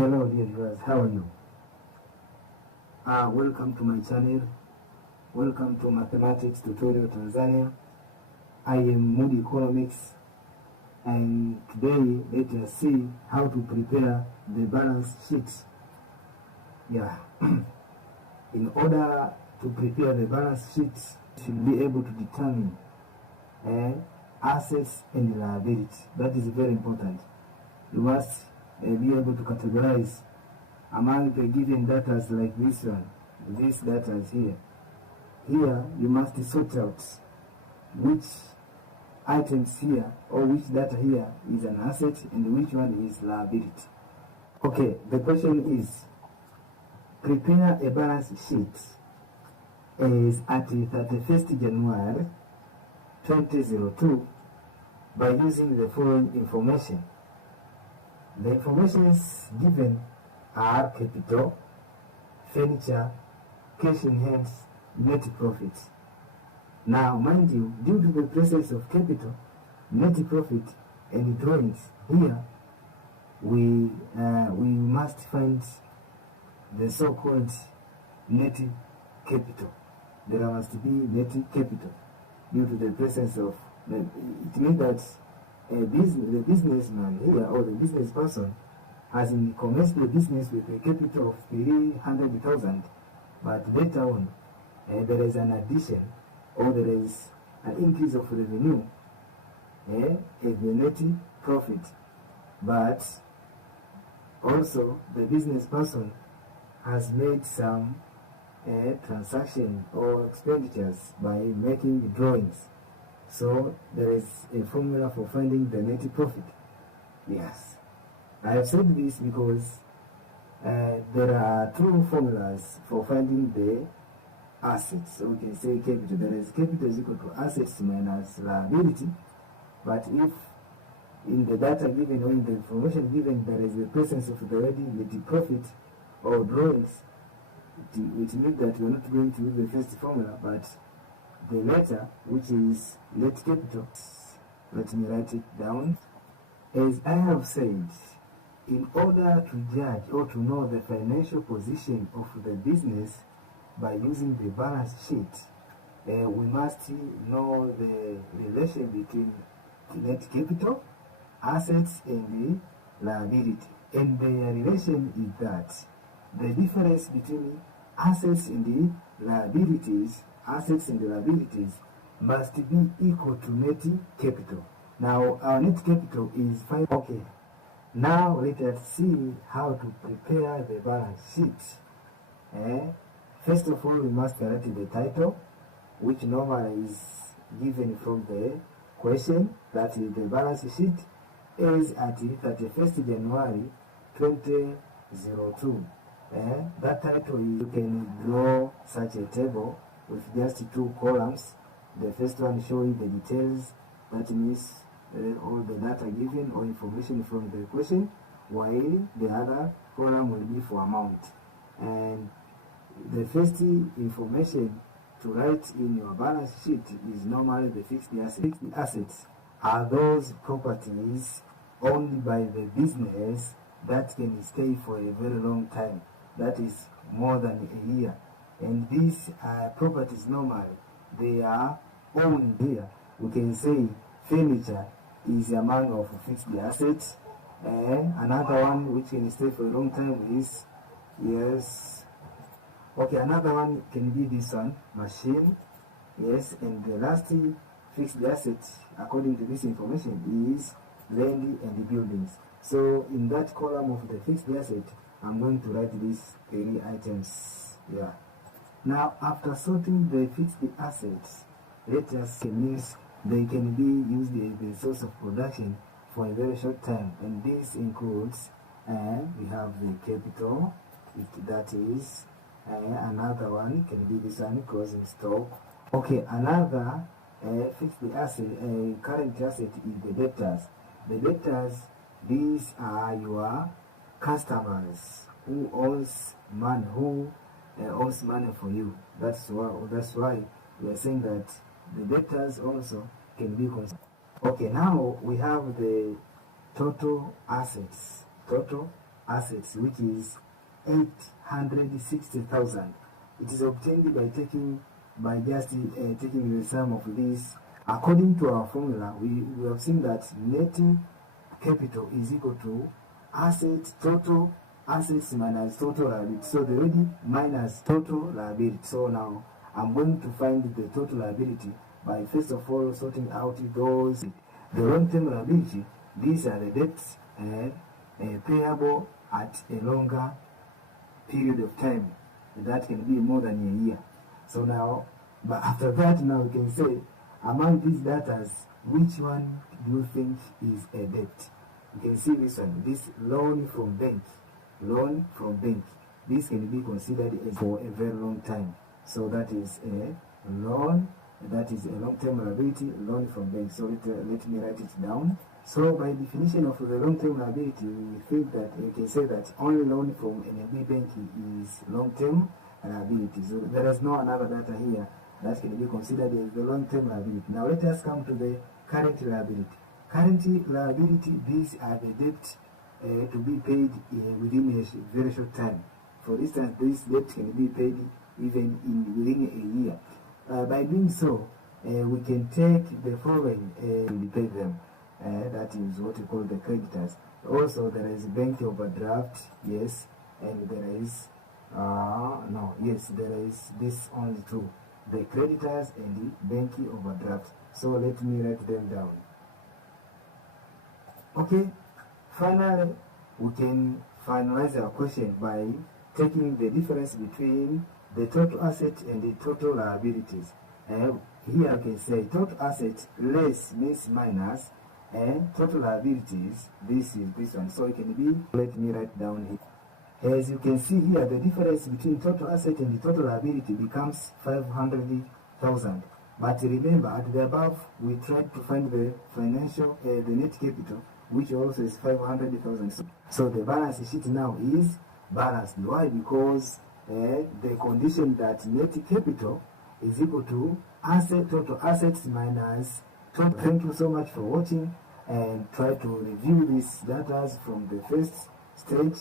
Hello dear viewers, how are you? Welcome to my channel. Welcome to Mathematics Tutorial Tanzania. I am Moody Economics, and today let us see how to prepare the balance sheet. In order to prepare the balance sheet, you should be able to determine assets and liability. That is very important. You must be able to categorize among the given data like this one. This data is here. Here you must sort out which items here or which data here is an asset and which one is liability. Okay, the question is, prepare a balance sheet as at 31st January 2002 by using the following information. The informations given are capital, furniture, cash in hand, net profit. Now, mind you, due to the presence of capital, net profit, and drawings, here we must find the so-called net capital. There must be net capital due to the presence of. It means that the businessman here or the business person has commenced the business with a capital of 300,000, but later on there is an addition or there is an increase of revenue as the net profit, but also the business person has made some transaction or expenditures by making drawings. So there is a formula for finding the net profit. Yes, I have said this because there are two formulas for finding the assets. So we can say capital. There is capital is equal to assets minus liability. But if in the data given or in the information given there is the presence of the already net profit or drawings, it means that we are not going to use the first formula, but the latter, which is net capital. Let me write it down. As I have said, in order to judge or to know the financial position of the business by using the balance sheet, we must know the relation between net capital, assets, and the liability. And the relation is that the difference between assets and the liabilities must be equal to net capital. Now our net capital is 5. Okay, now let us see how to prepare the balance sheet. First of all, we must write the title, which normally is given from the question, that is the balance sheet is at 31st January 2002. That title, you can draw such a table with just two columns. The first one showing the details, that means all the data given or information from the question, while the other column will be for amount. And the first information to write in your balance sheet is normally the fixed assets. Fixed assets are those properties owned by the business that can stay for a very long time, that is more than a year. And these properties normally they are owned here. We can say furniture is among of fixed assets. Another one which can stay for a long time is, another one can be this one, machine. Yes, and the last fixed asset according to this information is land and buildings. So in that column of the fixed asset, I'm going to write these 3 items. Now, after sorting the fixed assets, let us means they can be used as the source of production for a very short time, and this includes we have the capital, that is another one can be this one, closing stock. Okay, another fixed asset, current asset is the debtors. The debtors, these are your customers who owns money, owns money for you. That's why we are saying that the debtors also can be considered. Okay, now we have the total assets. Total assets, which is 860,000. It is obtained by just taking the sum of these. According to our formula, we have seen that net capital is equal to total assets minus total liability. So the ready minus total liability. So now I'm going to find the total liability by first of all sorting out those. The long-term liability, these are the debts payable at a longer period of time. That can be more than a year. So now, but after that, now we can say, among these data, which one do you think is a debt? You can see this one, this loan from bank. Loan from bank. This can be considered as for a very long time. So that is a loan, that is a long-term liability, loan from bank. So let me write it down. So by definition of the long-term liability, we think that we can say that only loan from NMB bank is long-term liability. So there is no another data here that can be considered as the long-term liability. Now let us come to the current liability. Current liability, these are the debt to be paid within a very short time. For instance, this debt can be paid even within a year. By doing so, we can take the following and pay them. That is what we call the creditors. Also, there is bank overdraft, yes, and there is there is this only two, the creditors and the bank overdraft. So let me write them down. Okay, finally, we can finalize our question by taking the difference between the total asset and the total liabilities. Here I can say total asset less means minus, and total liabilities, this is this one. So it can be, let me write down here. As you can see here, the difference between total asset and the total liability becomes 500,000. But remember, at the above, we tried to find the financial, the net capital, which also is 500,000. So the balance sheet now is balanced. Why? Because the condition that net capital is equal to total assets minus total. Thank you so much for watching, and try to review these data from the first stage.